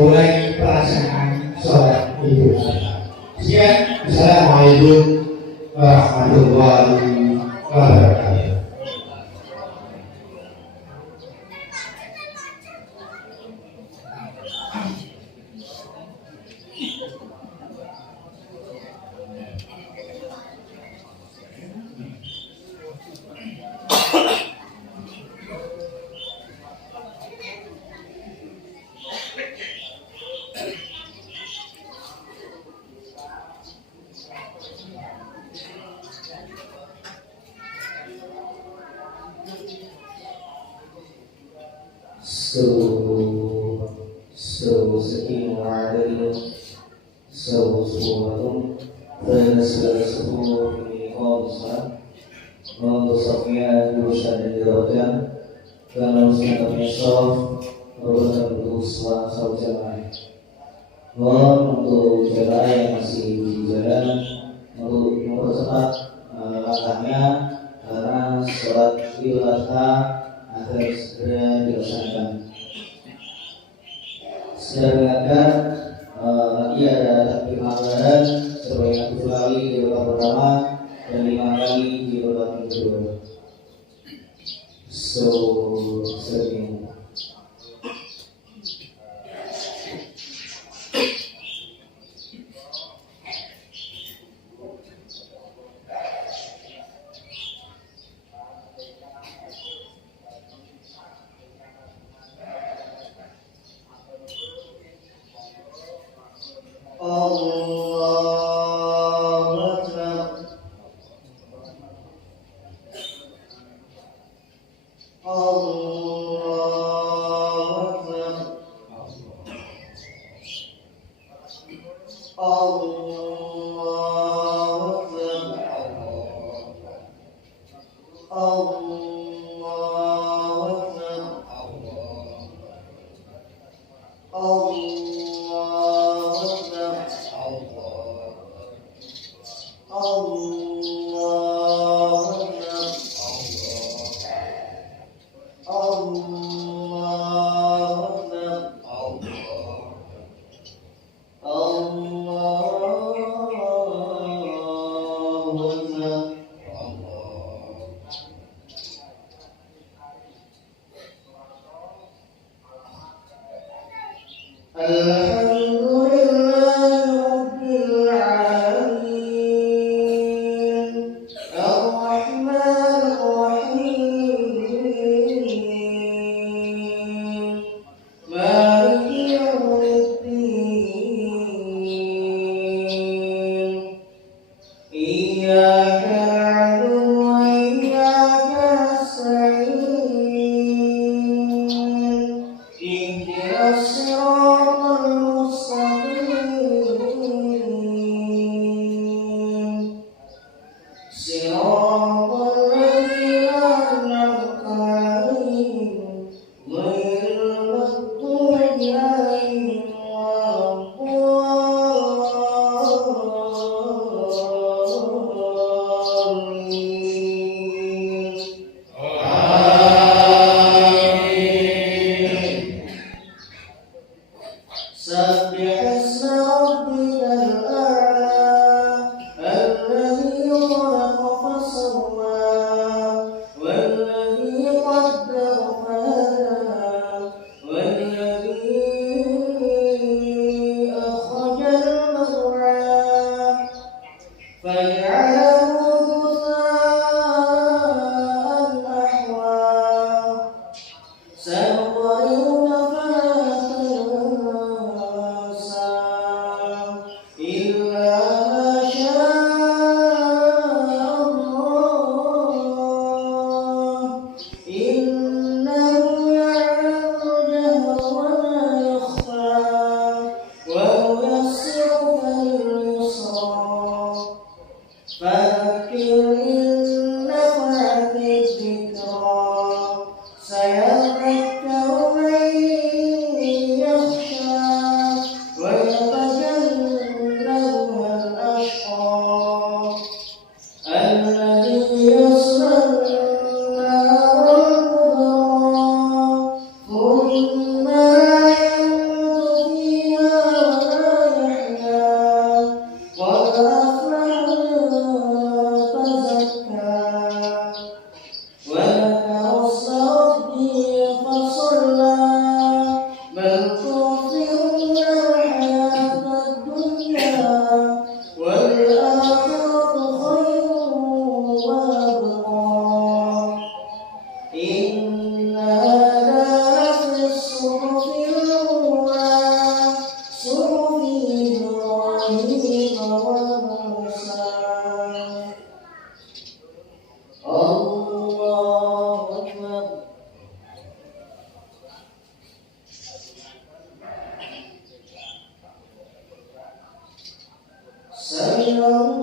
dimulai pelaksanaan sholat Idul Adha. Sekian, Assalamualaikum warahmatullahi wabarakatuh. Sekian wa'adil suaratum dan segala sesuatu ini khalisah untuk safian dosa dan dirahmatan dan usaha menyesal merupakan bentuk salah jamaah. Untuk jamaah yang masih di jalan untuk mempercepat langkahnya karena sholat Idul Adha agar segera dilaksanakan. Sedang mengingatkan nanti ada takbir Ramadan sebanyak 7 kali di babak pertama dan 5 kali di babak kedua. Sering. Allah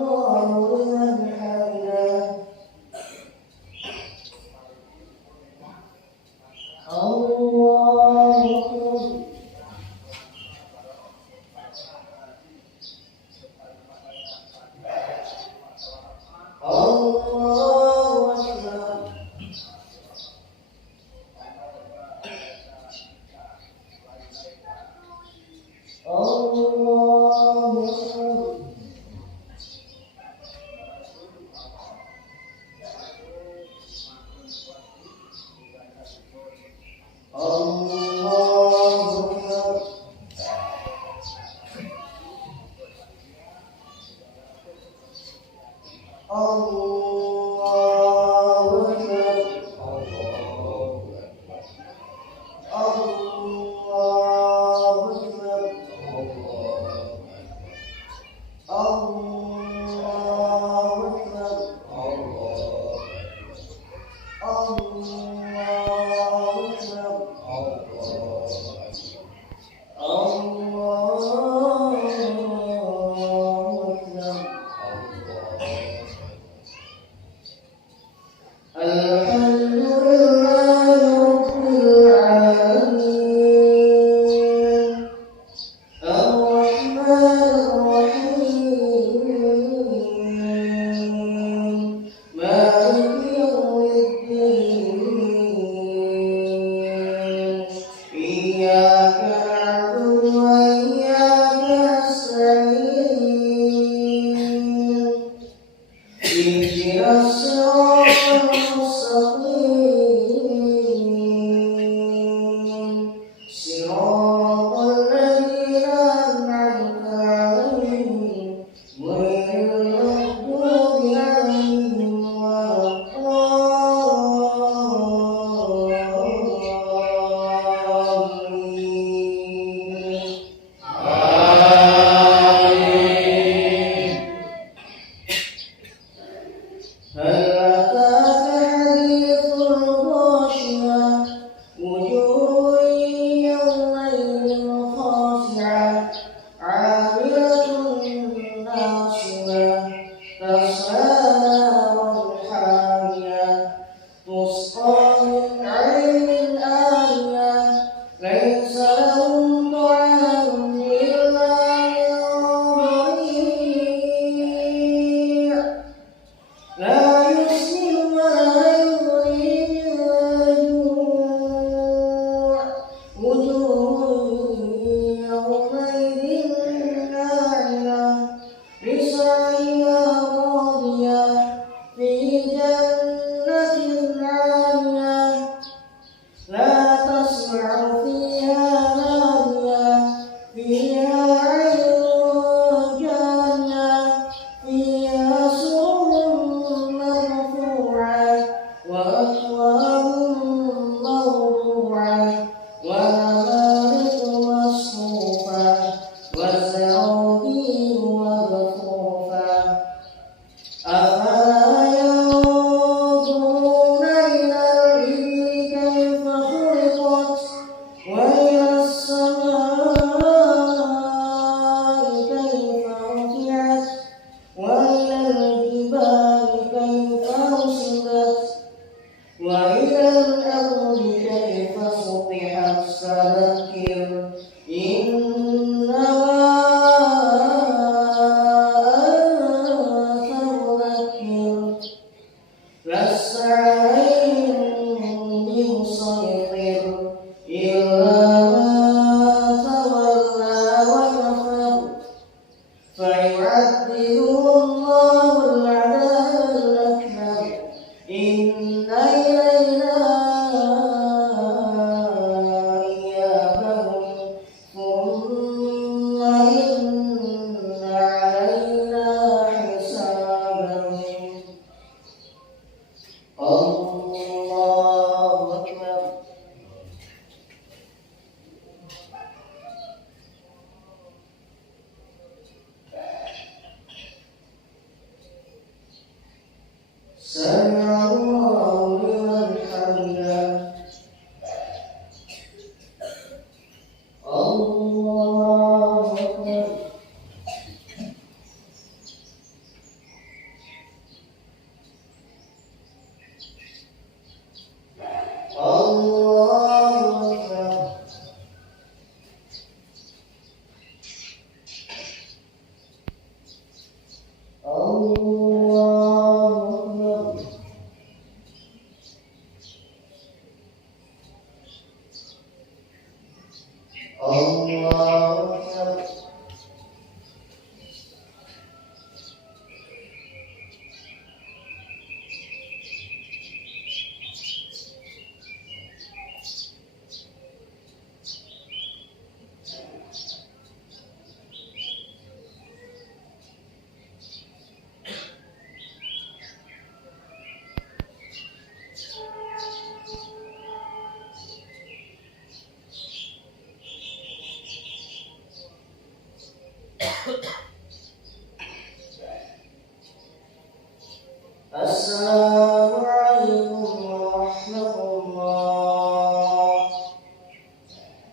Assalamualaikum warahmatullah.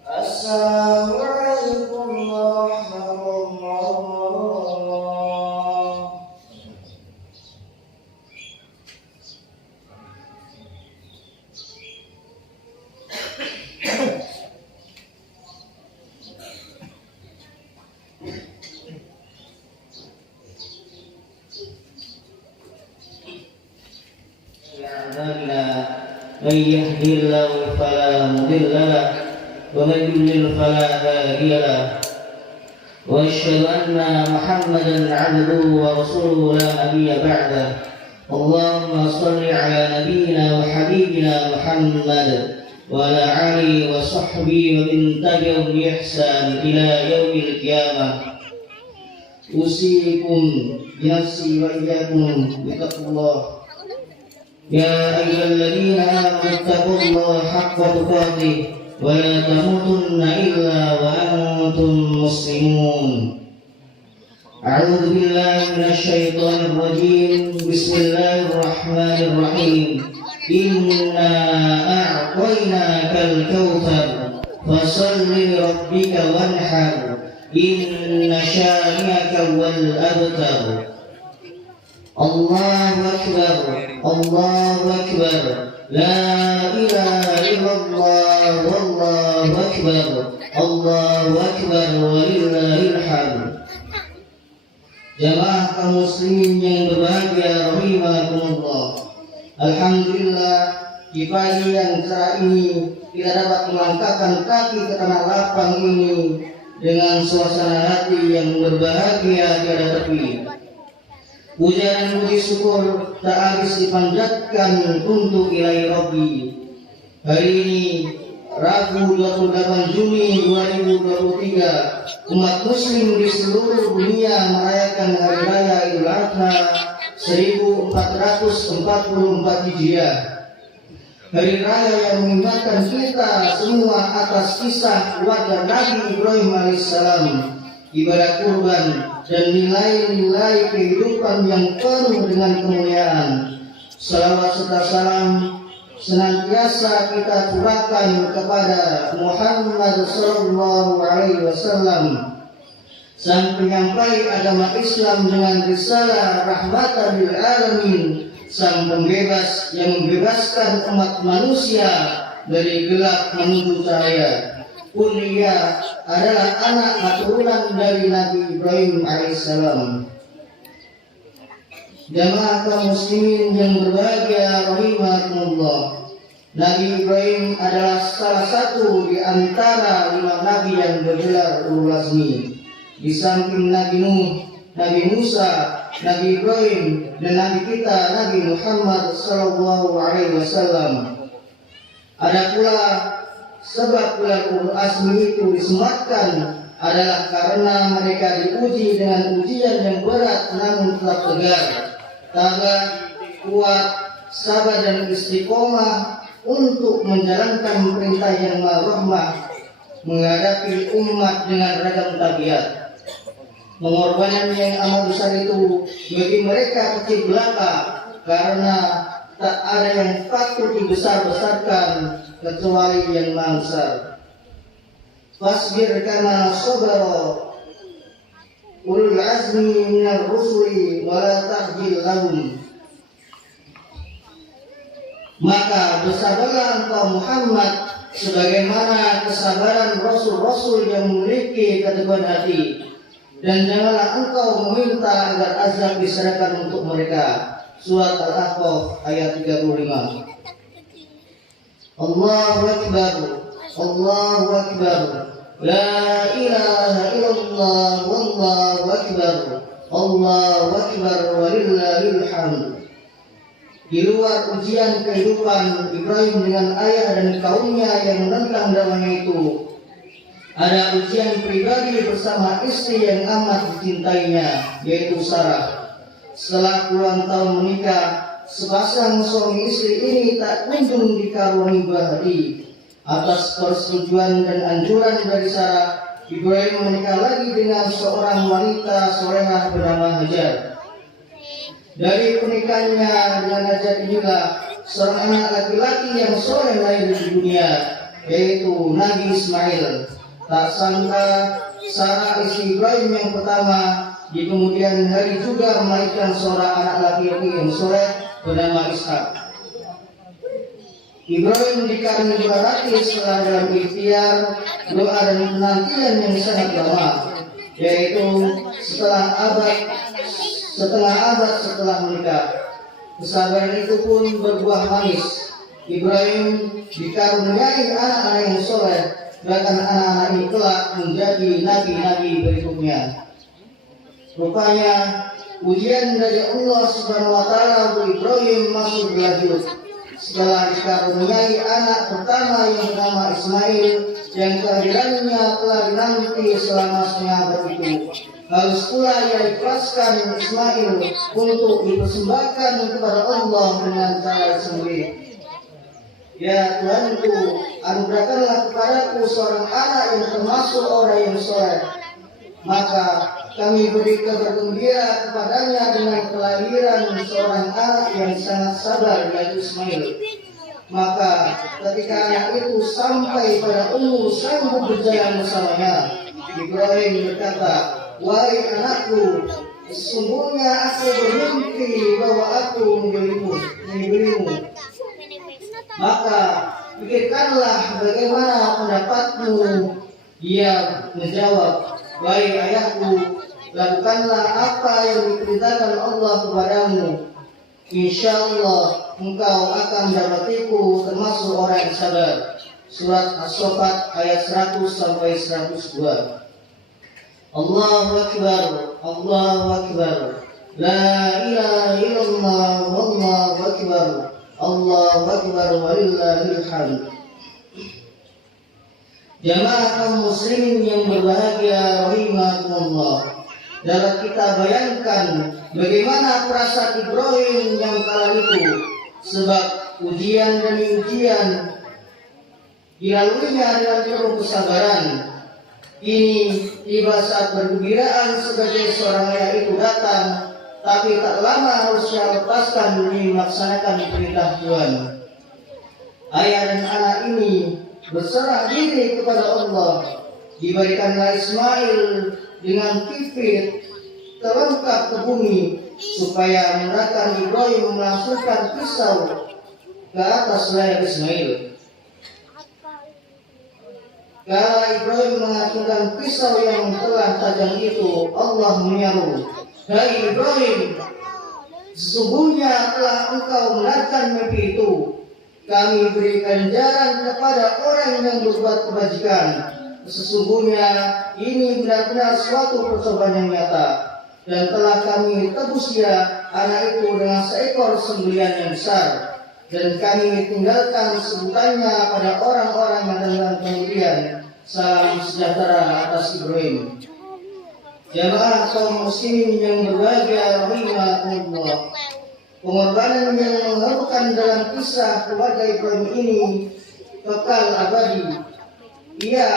Assalamualaikum warahmatullah. من يهدي الله فلا مضل له ومن يضلل فلا هادي له واشهد ان محمدا عبده ورسوله لا نبي بعده اللهم صل على نبينا وحبيبنا محمد وعلى اله وصحبه ومن تبعهم باحسان الى يوم القيامه اوصيكم بنفسي واياكم بتقوى الله يا أيها الذين آمنوا اتقوا الله حق تقاته ولا تموتن إلا وأنتم مسلمون. أعوذ بالله من الشيطان الرجيم. بسم الله الرحمن الرحيم. إنا أعطيناك الكوثر فصل لربك وانحر إن شانئك هو الأبتر. الله أكبر الله أكبر لا إله إلا الله والله أكبر الله أكبر ولله الحمد. Jamaah kaum muslimin yang berbahagia rahimakumullah. Alhamdulillah di pagi yang cerah ini kita dapat melangkahkan kaki ke tanah lapang ini dengan suasana hati yang berbahagia tiada tepi. Puja dan puji syukur tak habis dipanjatkan untuk Ilahi Rabbi. Hari ini Rabu 28 Juni 2023, umat muslim di seluruh dunia merayakan Hari Raya Idul Adha 1444 Hijriah. Hari Raya yang mengingatkan kita semua atas kisah keluarga Nabi Ibrahim alaihissalam, ibadah kurban dan nilai-nilai kehidupan yang penuh dengan kemuliaan. Salawat serta salam senantiasa kita curahkan kepada Muhammad sallallahu alaihi wasallam, sang penyampai agama Islam dengan risalah rahmatan lil alamin, sang pembebas yang membebaskan umat manusia dari gelap menuju cahaya. Pun ia adalah anak keturunan dari Nabi Ibrahim alaihissalam. Jamaah kaum muslimin yang berbahagia rahimakumullah, Nabi Ibrahim adalah salah satu di antara 5 nabi yang bergelar ulul azmi. Di samping Nabi Nuh, Nabi Musa, Nabi Ibrahim dan Nabi kita Nabi Muhammad sallallahu alaihi wasallam. Ada pula sebab ulul azmi itu disematkan adalah karena mereka diuji dengan ujian yang berat namun tetap tegar, tabah, kuat, sabar dan istiqomah untuk menjalankan perintah yang Maha Rahmah, menghadapi umat dengan ragam tabiat. Pengorbanan yang amat besar itu bagi mereka kecil belaka, karena tak ada yang patut dibesar-besarkan kecuali yang Maha Besar. Fasbir kama sabara ulul azmi minar rusuli wa la ta'jil lahum. Maka bersabarlah engkau Muhammad sebagaimana kesabaran rasul-rasul yang memiliki keteguhan hati, dan janganlah engkau meminta agar azab diserahkan untuk mereka. Surat Al-Ahqaf ayat 35. Allahu Akbar, Allahu Akbar, la ilaha illallah. Allahu Akbar walillahil hamd. Di luar ujian kehidupan Ibrahim dengan ayah dan kaumnya yang menentang dakwahnya itu, ada ujian pribadi bersama istri yang amat dicintainya, yaitu Sarah. Setelah puluhan tahun menikah, sepasang suami istri ini tak kunjung dikaruniai bahagia. Atas persetujuan dan anjuran dari Sarah, Ibrahim menikah lagi dengan seorang wanita solehah bernama Hajar. Dari pernikahannya dengan Hajar inilah seorang anak laki-laki yang soleh lahir di dunia, yaitu Nabi Ismail. Tak sangka Sarah istri Ibrahim yang pertama di kemudian hari juga melahirkan seorang anak laki-laki yang soleh bernama Ishak. Ibrahim dikaruniai berarti setelah dalam ikhtiar, doa dan penantian yang sangat lama, yaitu setengah abad setelah menikah. Kesabaran itu pun berbuah manis. Ibrahim dikaruniai anak-anak yang soleh, dan anak-anak ini kelak menjadi nabi-nabi berikutnya. Rupanya ujian dari Allah Subhanahu wa Ta'ala untuk Ibrahim masih berlanjut. Setelah dikaruniai anak pertama yang bernama Ismail, yang kehadirannya telah dinanti selama setengah abad itu, harus pula ia ikhlaskan Ismail untuk dipersembahkan kepada Allah dengan cara sendiri. Ya Tuhanku, anugerahkanlah kepadaku seorang anak yang termasuk orang yang soleh, maka kami beri kabar gembira kepadanya dengan kelahiran seorang anak yang sangat sabar, yaitu Ismail. Maka ketika anak itu sampai pada umur sanggup berjalan bersamanya, Ibrahim berkata, "Wahai anakku, sesungguhnya aku bermimpi bahwa aku memberimu. Maka pikirkanlah bagaimana pendapatmu." Dia menjawab, "Wahai ayahku, lakukanlah apa yang diperintahkan Allah kepadamu. Insya Allah engkau akan mendapatiku termasuk orang yang sabar." Surat As-Saffat ayat 100 sampai 102. Allahu Akbar, Allahu Akbar, la ilaha illallah, wallahu akbar, Allahu Akbar walillahil hamd. Jamaah kaum muslimin yang berbahagia rahimakumullah, dapat kita bayangkan bagaimana perasaan Ibrahim yang kala itu, sebab ujian demi ujian dilaluinya dengan penuh kesabaran. Ini tiba saat bergembiraan sebagai seorang ayah itu datang, tapi tak lama harus lepaskan demi melaksanakan perintah Tuhan. Ayah dan anak ini berserah diri kepada Allah. Diberikanlah Ismail dengan pipit terlengkap ke bumi, supaya mendatang Ibrahim melangsungkan pisau ke atas leher Ismail. Kala Ibrahim mengacungkan pisau yang telah tajam itu, Allah menyeru, "Hai Ibrahim, sesungguhnya telah engkau mendengarkan mimpi itu. Kami berikan jalan kepada orang yang berbuat kebajikan. Sesungguhnya ini benar-benar suatu percobaan yang nyata, dan telah kami tebus dia anak itu dengan seekor sembelihan yang besar, dan kami tinggalkan sebutannya pada orang-orang yang datang kemudian. Salam sejahtera atas Ibrahim." Jamaah kaum muslimin yang berbahagia rahimakumullah, pengorbanan yang mengharukan dalam kisah keluarga Ibrahim ini kekal abadi. Ia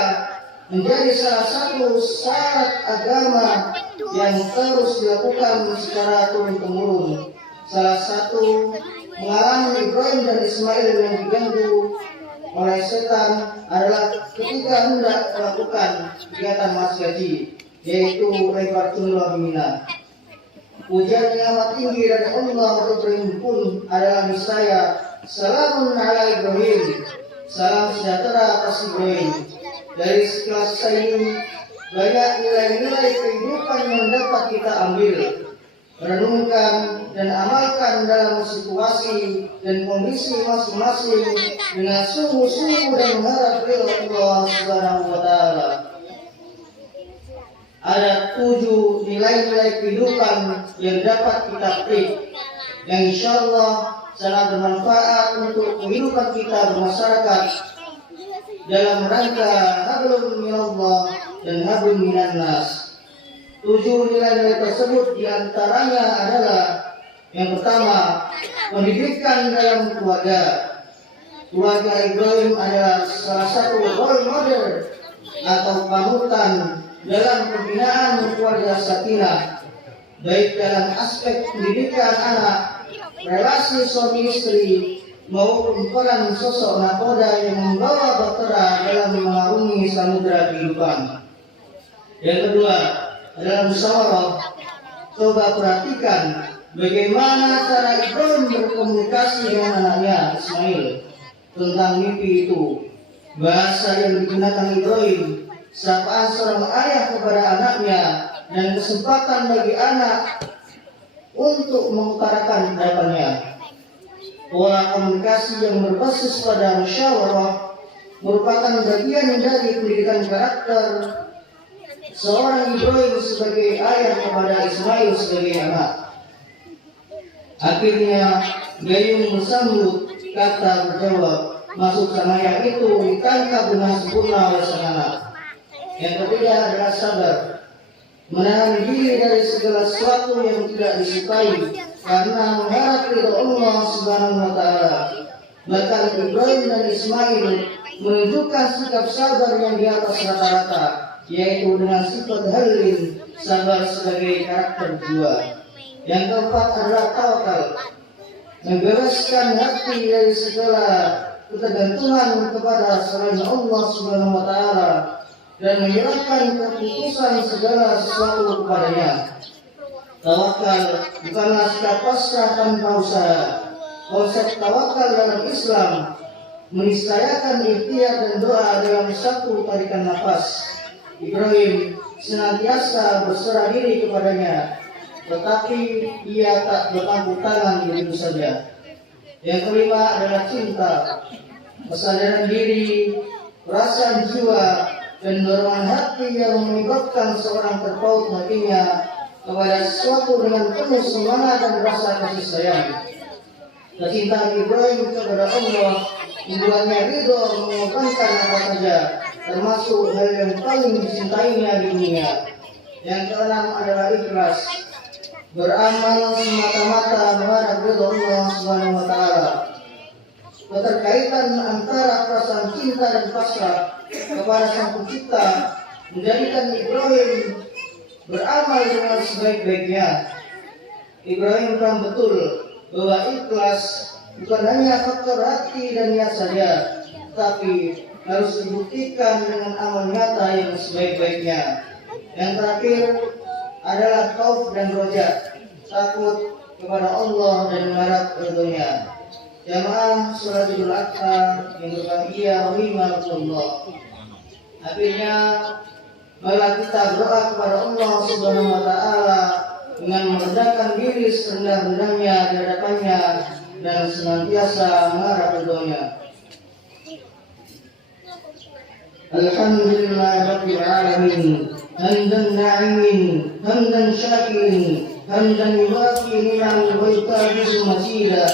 menjadi salah satu syarat agama yang terus dilakukan secara turun-temurun. Salah satu pengalaman Ibrahim dan Ismail yang diganggu oleh setan adalah ketika hendak melakukan kegiatan masjid, yaitu lempar jumlah mina. Ujian yang amat tinggi dari Allah untuk Ibrahim pun adalah niscaya. Salamun ala Ibrahim, salam sejahtera atas Ibrahim. Dari sekilas ini banyak nilai-nilai kehidupan yang dapat kita ambil, renungkan dan amalkan dalam situasi dan kondisi masing-masing dengan sungguh-sungguh dan mengharap ridha Allah Subhanahu wa Ta'ala. ada 7 nilai-nilai kehidupan yang dapat kita petik, yang insya Allah sangat bermanfaat untuk kehidupan kita bermasyarakat dalam rangka hablum minallah dan hablum minannas. 7 nilai-nilai tersebut diantaranya adalah yang pertama, pendidikan dalam keluarga. Keluarga Ibrahim adalah salah satu role model atau panutan dalam pembinaan keluarga sakinah, baik dalam aspek pendidikan anak, relasi suami istri, maupun peran sosok nakoda yang membawa bahtera dalam mengarungi samudera kehidupan. Yang kedua adalah musyawarah. Coba perhatikan bagaimana cara Ibrahim berkomunikasi dengan anaknya Ismail tentang mimpi itu. Bahasa yang digunakan Ibrahim, sapaan seorang ayah kepada anaknya, dan kesempatan bagi anak untuk mengutarakan harapannya. Pola komunikasi yang berbasis pada musyawarah merupakan bagian dari pendidikan karakter seorang Ibrahim sebagai ayah kepada Ismail sebagai anak. Akhirnya Gayung bersambut kata berjawab, maksud sang ayah itu ditangkap dengan sempurna oleh sang anak. Yang ketiga adalah sabar, menahan diri dari segala sesuatu yang tidak disukai karena mengharap ridho Allah Subhanahu wa taala. Bahkan Ibrahim dan Ismail menunjukkan sikap sabar yang di atas rata-rata, yaitu dengan sifat halim, sabar sebagai karakter jiwa. Yang keempat adalah tawakal, membebaskan hati dari segala ketergantungan kepada selain Allah Subhanahu wa taala dan menyerahkan keputusan segala sesuatu kepadanya. Tawakal bukanlah sikap pasrah tanpa usaha. Konsep tawakal dalam Islam meniscayakan ikhtiar dan doa dalam satu tarikan nafas. Ibrahim senantiasa berserah diri kepadanya, tetapi ia tak berpangku tangan begitu saja. Yang kelima adalah cinta, kesadaran diri, perasaan jiwa, dan dorongan hati yang menyebabkan seorang terpaut hatinya kepada sesuatu dengan penuh semangat dan rasa kasih sayang. Kecintaan Ibrahim kepada Allah membuatnya ridho mengorbankan apa saja, termasuk hal yang paling dicintainya di dunia. Yang keenam adalah ikhlas, beramal semata-mata mengharap ridho Allah Subhanahu wa taala. Keterkaitan antara perasaan cinta dan pasrah kepada Sang Pencipta menjadikan Ibrahim beramal dengan sebaik-baiknya. Ibrahim paham betul bahwa ikhlas bukan hanya faktor hati dan niat saja, tapi harus dibuktikan dengan amal nyata yang sebaik-baiknya. Yang terakhir adalah khauf dan roja, takut kepada Allah dan mengharap ridhonya. Jamaah sholat Idul Adha yang berbahagia rahimakumullah. Akhirnya marilah kita berdoa kepada Allah Subhanahu wa taala dengan merendahkan diri serendah-rendahnya di hadapannya dan senantiasa mengharap ridhonya. Alhamdulillahirabbil alamin, hamdan na'imin, hamdan syakirin, hamdan yuwafi ni'amahu wa yukafi'u mazida.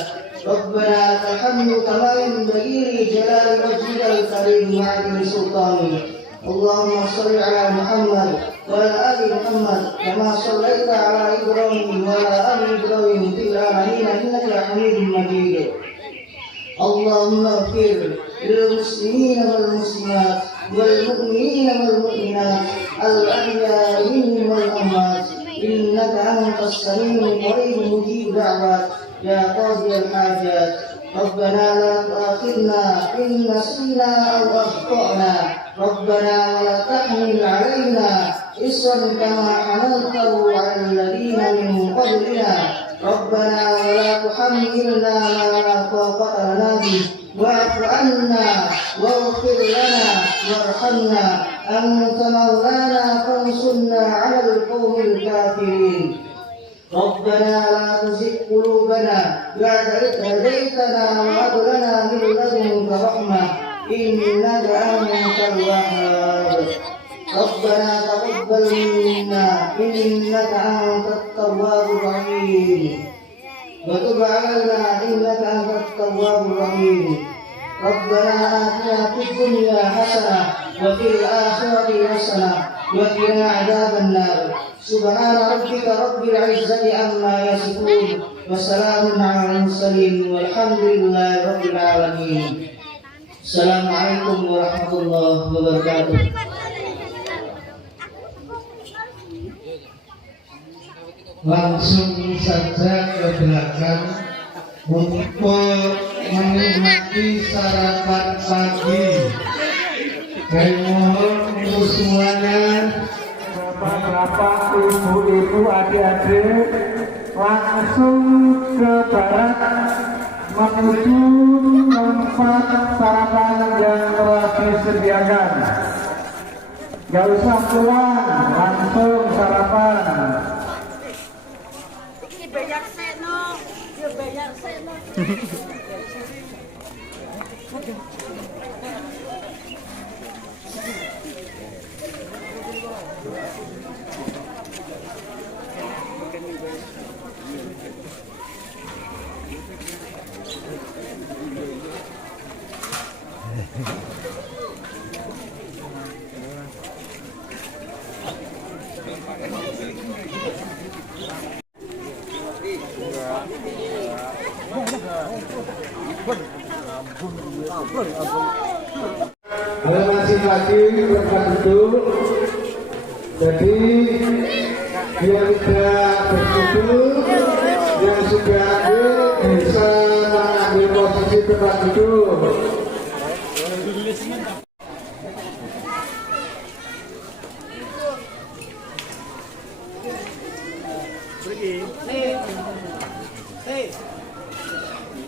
ربنا الحمد كما ينبغي لجلال وجهك الكريم وعظيم سلطانك. اللهم صل على محمد وعلى ال محمد كما صليت على ابراهيم وعلى ال ابراهيم في العالمين انك حميد مجيد. اللهم اغفر للمسلمين والمسلمات والمؤمنين والمؤمنات الاحياء منهم والاموات انك انت السميع القريب مجيب دعوات يا قاضي الحاجات. ربنا لا تؤاخذنا إن نسينا أو أخطأنا. ربنا ولا تحمل علينا إصرا كما حملته على الذين من قبلنا. ربنا ولا تحملنا ما لا طاقة لنا به واعف عنا واغفر لنا وارحمنا أنت مولانا فانصرنا على القوم الكافرين. ربنا لا تزغ قلوبنا بعد إذ هديتنا وهب لنا من لدنك رحمة إنك أنت الوهاب. ربنا تقبل منا إنك أنت التواب الرحيم وتب علينا إنك أنت التواب الرحيم ربنا آتنا في الدنيا حسنة وفي الآخرة حسنة وقنا عذاب النار سبحان ربك رب العزة عما يصفون وسلام على المرسلين والحمد لله رب العالمين. Assalamualaikum warahmatullahi wabarakatuh. Langsung saja ke belakang untuk menikmati sarapan pagi. Kami mohon untuk semuanya, bapak-bapak, ibu-ibu, adik-adik, langsung ke barat menuju tempat sarapan yang telah disediakan. Gak usah pulang, langsung sarapan. Bayar seno, bayar seno. Halo, masih lagi tempat duduk. Jadi yang tidak berduduk, yang sudah hadir bisa mengambil posisi tempat duduk. Hey.